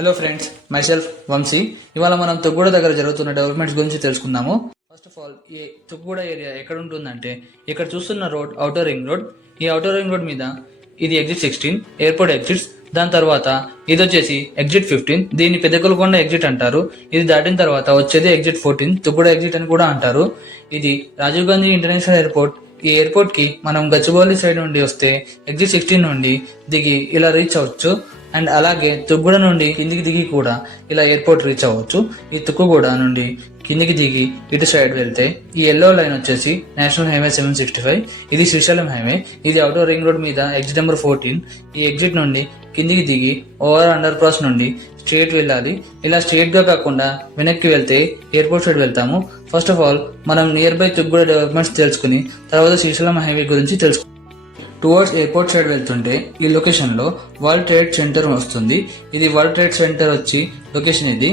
Hello friends, myself Vamsi. ఇవాళ మనం తుగ్గూడ దగ్గర జరుగుతున్న డెవలప్మెంట్స్ గురించి తెలుసుకుందాము. ఫస్ట్ ఆఫ్ ఆల్, ఈ తుగ్గూడ ఏరియా ఎక్కడ ఉంటుందంటే, ఇక్కడ చూస్తున్న రోడ్ ఔటర్ రింగ్ రోడ్. ఈ ఔటర్ రింగ్ రోడ్ మీద ఇది ఎగ్జిట్ 16 ఎయిర్పోర్ట్ ఎగ్జిట్స్. దాని తర్వాత ఇది వచ్చేసి ఎగ్జిట్ 15, దీన్ని పెద్దకొలకొండ ఎగ్జిట్ అంటారు. ఇది దాటిన తర్వాత వచ్చేది ఎగ్జిట్ 14, తుగ్గూడ ఎగ్జిట్ అని కూడా అంటారు. ఇది రాజీవ్ గాంధీ ఇంటర్నేషనల్ ఎయిర్పోర్ట్. ఈ ఎయిర్పోర్ట్ కి మనం గచ్చిబౌలి సైడ్ నుండి వస్తే ఎగ్జిట్ 16 నుండి దిగి ఇలా రీచ్ అవ్వచ్చు. అండ్ అలాగే తుగ్గూడ నుండి కిందికి దిగి కూడా ఇలా ఎయిర్పోర్ట్ రీచ్ అవ్వచ్చు. ఈ తుక్కుగూడ నుండి కిందికి దిగి ఇటు సైడ్ వెళ్తే ఈ ఎల్లో లైన్ వచ్చేసి నేషనల్ హైవే 765. ఇది శ్రీశైలం హైవే. ఇది అవుటర్ రింగ్ రోడ్ మీద ఎగ్జిట్ నెంబర్ 14. ఈ ఎగ్జిట్ నుండి కిందికి దిగి ఓవర్ అండర్ క్రాస్ నుండి స్ట్రేట్ వెళ్ళాలి. ఇలా స్ట్రేట్ గా కాకుండా వెనక్కి వెళ్తే ఎయిర్పోర్ట్ సైడ్ వెళ్తాము. ఫస్ట్ ఆఫ్ ఆల్ మనం నియర్ బై తుగ్గూడ డెవలప్మెంట్స్ తెలుసుకుని తర్వాత శ్రీశైలం హైవే గురించి తెలుసుకుంటాం. టువర్డ్స్ ఎయిర్పోర్ట్ సైడ్ వెళ్తుంటే ఈ లొకేషన్ లో వరల్డ్ ట్రేడ్ సెంటర్ వస్తుంది. ఇది వరల్డ్ ట్రేడ్ సెంటర్ వచ్చి లొకేషన్ ఇది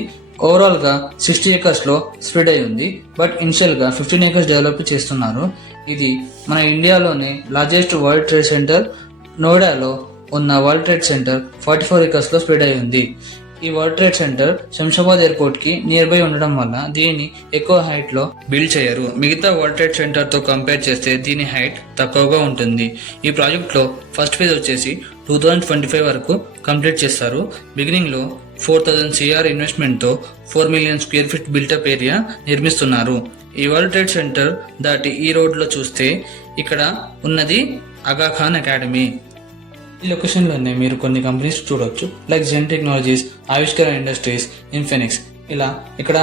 ఓవరాల్ గా 60 acres లో స్ప్రెడ్ అయి ఉంది. బట్ ఇనిషియల్ గా 15 acres డెవలప్ చేస్తున్నారు. ఇది మన ఇండియాలోనే లార్జెస్ట్ వరల్డ్ ట్రేడ్ సెంటర్. నోయిడాలో ఉన్న వరల్డ్ ట్రేడ్ సెంటర్ 44 acres లో స్ప్రెడ్ అయి ఉంది. ఈ world trade centre Shamshabad airport కి నియర్ బై ఉండడం వల్ల దీనిని ఎక్కువ హైట్ లో బిల్డ్ చేయరు. మిగతా వరల్డ్ ట్రేడ్ సెంటర్ తో కంపేర్ చేస్తే దీని హైట్ తక్కువగా ఉంటుంది. ఈ ప్రాజెక్ట్ లో ఫస్ట్ ఫేజ్ వచ్చేసి 2025 వరకు కంప్లీట్ చేస్తారు. బిగినింగ్ లో 4000 CR ఇన్వెస్ట్మెంట్ తో 4 million square feet built-up area నిర్మిస్తున్నారు. ఈ వరల్డ్ ట్రేడ్ సెంటర్ దాటి ఈ రోడ్ లో చూస్తే ఇక్కడ ఉన్నది ఆగా ఖాన్ అకాడమీ. ఈ లొకేషన్ లోనే మీరు కొన్ని కంపెనీస్ చూడొచ్చు, లైక్ జెన్ టెక్నాలజీస్, ఆవిష్కరణ ఇండస్ట్రీస్, ఇన్ఫినిక్స్. ఇలా ఇక్కడ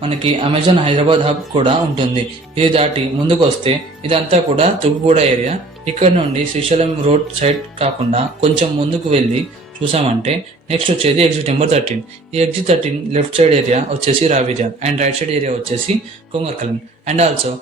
మనకి అమెజాన్ హైదరాబాద్ హబ్ కూడా ఉంటుంది. ఇది దాటి ముందుకు వస్తే ఇదంతా కూడా తుగ్గూడ ఏరియా. ఇక్కడ నుండి శ్రీశైలం రోడ్ సైడ్ కాకుండా కొంచెం ముందుకు వెళ్ళి చూసామంటే నెక్స్ట్ వచ్చేది ఎగ్జిట్ నెంబర్ 13. ఈ ఎగ్జిట్ 13 లెఫ్ట్ సైడ్ ఏరియా వచ్చేసి రావిజా అండ్ రైట్ సైడ్ ఏరియా వచ్చేసి కొంగర్కలం. అండ్ ఆల్సో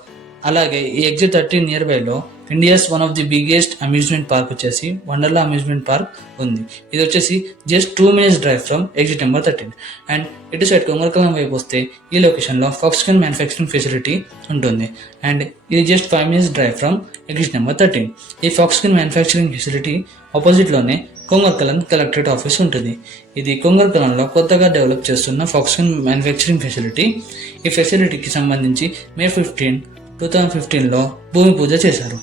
అలాగే ఈ ఎగ్జిట్ 13 నియర్ బై లో India's one of the biggest amusement park వచ్చేసి వండర్లా అమ్యూజ్మెంట్ పార్క్ ఉంది. ఇది వచ్చేసి just 2 minutes drive from exit number 13. And ఇటు సైడ్ కొంగర్కలం వైపు వస్తే ఈ లొకేషన్ లో ఫాక్స్కాన్ మ్యానుఫ్యాక్చరింగ్ ఫెసిలిటీ ఉంటుంది. అండ్ ఇది just 5 minutes drive from exit number 13. ఈ ఫాక్స్కాన్ మ్యానుఫ్యాక్చరింగ్ ఫెసిలిటీ ఆపోజిట్ లోనే కొంగర్కలం కలెక్టరేట్ ఆఫీస్ ఉంటుంది. ఇది కొంగర్కలంలో కొత్తగా డెవలప్ చేస్తున్న ఫాక్స్కాన్ మ్యానుఫ్యాక్చరింగ్ ఫెసిలిటీ. ఈ ఫెసిలిటీకి సంబంధించి May 15, 2015 లో భూమి పూజ చేశారు.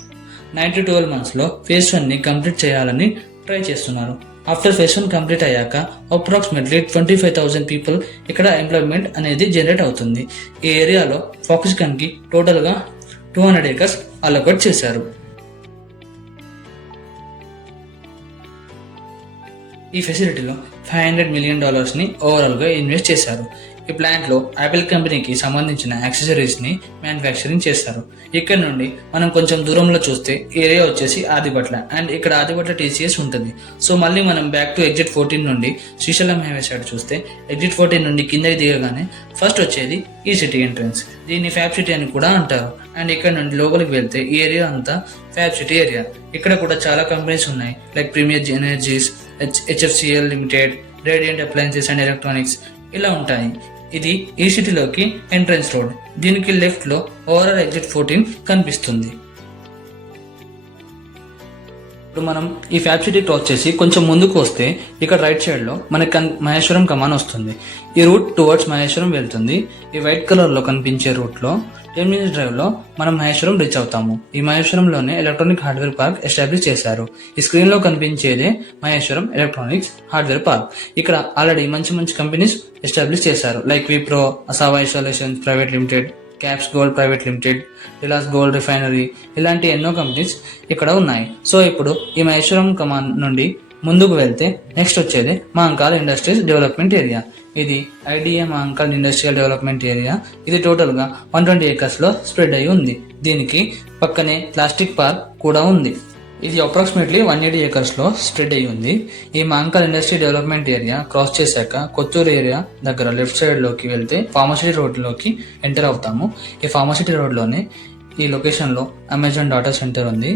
9 to 12 months లో ఫేజ్ 1 ని కంప్లీట్ చేయాలని ట్రై చేస్తున్నారు. ఆఫ్టర్ ఫేజ్ 1 కంప్లీట్ అయ్యాక అప్రాక్సిమేట్లీ 25,000 పీపుల్ ఇక్కడ ఎంప్లాయ్మెంట్ అనేది జనరేట్ అవుతుంది. ఈ ఏరియాలో ఫాక్స్కాన్ కి టోటల్ గా 200 acres అలొకేట్ చేశారు. ఈ ఫెసిలిటీలో $500 million ని ఓవరాల్ గా ఇన్వెస్ట్ చేశారు. ఈ ప్లాంట్ లో యాపిల్ కంపెనీకి సంబంధించిన యాక్సెసరీస్ ని మ్యానుఫ్యాక్చరింగ్ చేస్తారు. ఇక్కడ నుండి మనం కొంచెం దూరంలో చూస్తే ఏరియా వచ్చేసి ఆదిబట్ల అండ్ ఇక్కడ ఆదిబట్ల TCS ఉంటుంది. సో మళ్ళీ మనం బ్యాక్ టు ఎగ్జిట్ 14 నుండి శ్రీశైలం హైవే సైడ్ చూస్తే ఎగ్జిట్ 14 నుండి కిందకి దిగగానే ఫస్ట్ వచ్చేది ఈ సిటీ ఎంట్రన్స్. దీన్ని ఫ్యాబ్ సిటీ అని కూడా అంటారు. అండ్ ఇక్కడ నుండి లోపలికి వెళ్తే ఈ ఏరియా అంతా ఫ్యాబ్ సిటీ ఏరియా. ఇక్కడ కూడా చాలా కంపెనీస్ ఉన్నాయి, like premier energies, HFCL limited, radiant appliances and electronics ఇలా ఉంటాయి. ఇది ఈ సిటీలోకి ఎంట్రన్స్ రోడ్. దీనికి లెఫ్ట్ లో ఓవరాల్ ఎగ్జిట్ 14 కనిపిస్తుంది. ఇప్పుడు మనం ఈ ఫ్యాబ్ సిటీ క్రాస్ చేసి కొంచెం ముందుకు వస్తే ఇక్కడ రైట్ సైడ్ లో మనకి మహేశ్వరం కమాన్ వస్తుంది. ఈ రూట్ టువర్డ్స్ మహేశ్వరం వెళ్తుంది. ఈ వైట్ కలర్ లో కనిపించే రూట్ లో 10 minutes డ్రైవ్ లో మనం మహేశ్వరం రీచ్ అవుతాము. ఈ మహేశ్వరంలోనే ఎలక్ట్రానిక్ హార్డ్వేర్ పార్క్ ఎస్టాబ్లిష్ చేశారు. ఈ స్క్రీన్ లో కనిపించేదే మహేశ్వరం ఎలక్ట్రానిక్స్ హార్డ్వేర్ పార్క్. ఇక్కడ ఆల్రెడీ మంచి మంచి కంపెనీస్ ఎస్టాబ్లిష్ చేశారు, like Wipro, Asawa installations private limited, caps gold private limited, రిలాస్ గోల్డ్ రిఫైనరీ, ఇలాంటి ఎన్నో కంపెనీస్ ఇక్కడ ఉన్నాయి. సో ఇప్పుడు ఈ మహేశ్వరం కమాన్ నుండి ముందుకు వెళ్తే నెక్స్ట్ వచ్చేది మహంకాల్ ఇండస్ట్రీస్ డెవలప్మెంట్ ఏరియా. ఇది IDA Mahankal industrial development area. ఇది టోటల్ గా 120 acres లో స్ప్రెడ్ అయి ఉంది. దీనికి పక్కనే ప్లాస్టిక్ పార్క్ కూడా ఉంది. ఇది అప్రాక్సిమేట్లీ 180 acres లో స్ప్రెడ్ అయి ఉంది. ఈ Mahankal industry development area cross చేశాక కొత్తూరు ఏరియా దగ్గర లెఫ్ట్ సైడ్ లోకి వెళ్తే ఫార్మసిటీ రోడ్ లోకి ఎంటర్ అవుతాము. ఈ ఫార్మసిటీ రోడ్ లోనే ఈ లొకేషన్ లో అమెజాన్ డాటా సెంటర్ ఉంది.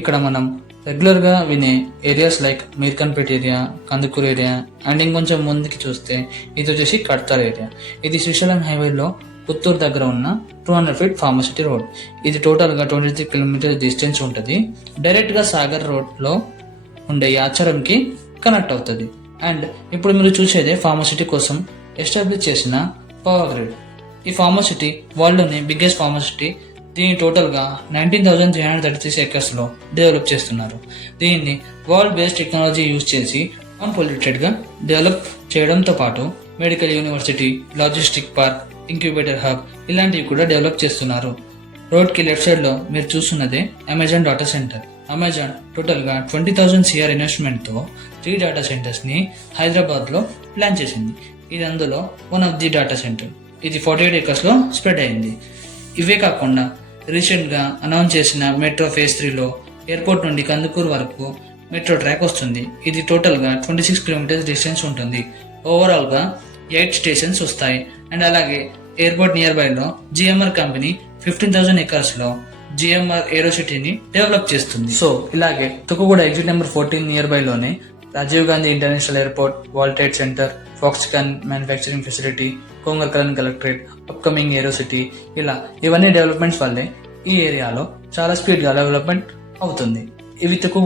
ఇక్కడ మనం రెగ్యులర్ గా వినే areas like Meerkanpet area, Kandukur area and ఇంకొంచెం ముందుకి చూస్తే ఇది వచ్చేసి కడ్తాల్ ఏరియా. ఇది శ్రీశైలం హైవేలో పుత్తూరు దగ్గర ఉన్న 200 feet ఫార్మసిటీ రోడ్. ఇది టోటల్ గా 23 kilometers డిస్టెన్స్ ఉంటుంది. డైరెక్ట్ గా సాగర్ రోడ్ లో ఉండే యాచారంకి కనెక్ట్ అవుతుంది. అండ్ ఇప్పుడు మీరు చూసేదే ఫార్మసిటీ కోసం ఎస్టాబ్లిష్ చేసిన పవర్ గ్రిడ్. ఈ ఫార్మసిటీ వరల్డ్లోని బిగ్గెస్ట్ ఫార్మసిటీ. దీన్ని టోటల్గా 19,336 ఎకర్స్లో డెవలప్ చేస్తున్నారు. దీన్ని వరల్డ్ బేస్డ్ టెక్నాలజీ యూజ్ చేసి నాన్ పొల్యూటెడ్గా డెవలప్ చేయడంతో పాటు medical university, logistic park, incubator hub ఇలాంటివి కూడా డెవలప్ చేస్తున్నారు. రోడ్కి లెఫ్ట్ సైడ్లో మీరు చూస్తున్నదే అమెజాన్ డాటా సెంటర్. అమెజాన్ టోటల్గా 20,000 CR ఇన్వెస్ట్మెంట్తో 3 డేటా సెంటర్స్ని హైదరాబాద్లో ప్లాన్ చేసింది. ఇది అందులో one of the data centre. ఇది 48 ఎకర్స్లో స్ప్రెడ్ అయింది. ఇవే కాకుండా రీసెంట్గా అనౌన్స్ చేసిన మెట్రో ఫేజ్ 3లో ఎయిర్పోర్ట్ నుండి కందుకూరు వరకు మెట్రో ట్రాక్ వస్తుంది. ఇది టోటల్గా 26 కిలోమీటర్స్ డిస్టెన్స్ ఉంటుంది. ఓవరాల్గా 8 స్టేషన్స్ వస్తాయి. అండ్ అలాగే ఎయిర్పోర్ట్ నియర్ బైలో జిఎంఆర్ కంపెనీ 15,000 ఎకర్స్లో జిఎంఆర్ ఏరోసిటీని డెవలప్ చేస్తుంది. సో ఇలాగే తుక్కుగూడ ఎగ్జిట్ నెంబర్ 14 నియర్ బైలోనే Rajiv Gandhi international airport, world trade centre, Foxconn manufacturing facility, Kongarkalan collectorate, upcoming aerocity ఇలా ఇవన్నీ డెవలప్మెంట్స్ వల్లే ఈ ఏరియాలో చాలా స్పీడ్గా డెవలప్మెంట్ అవుతుంది. ఇవి తుక్కు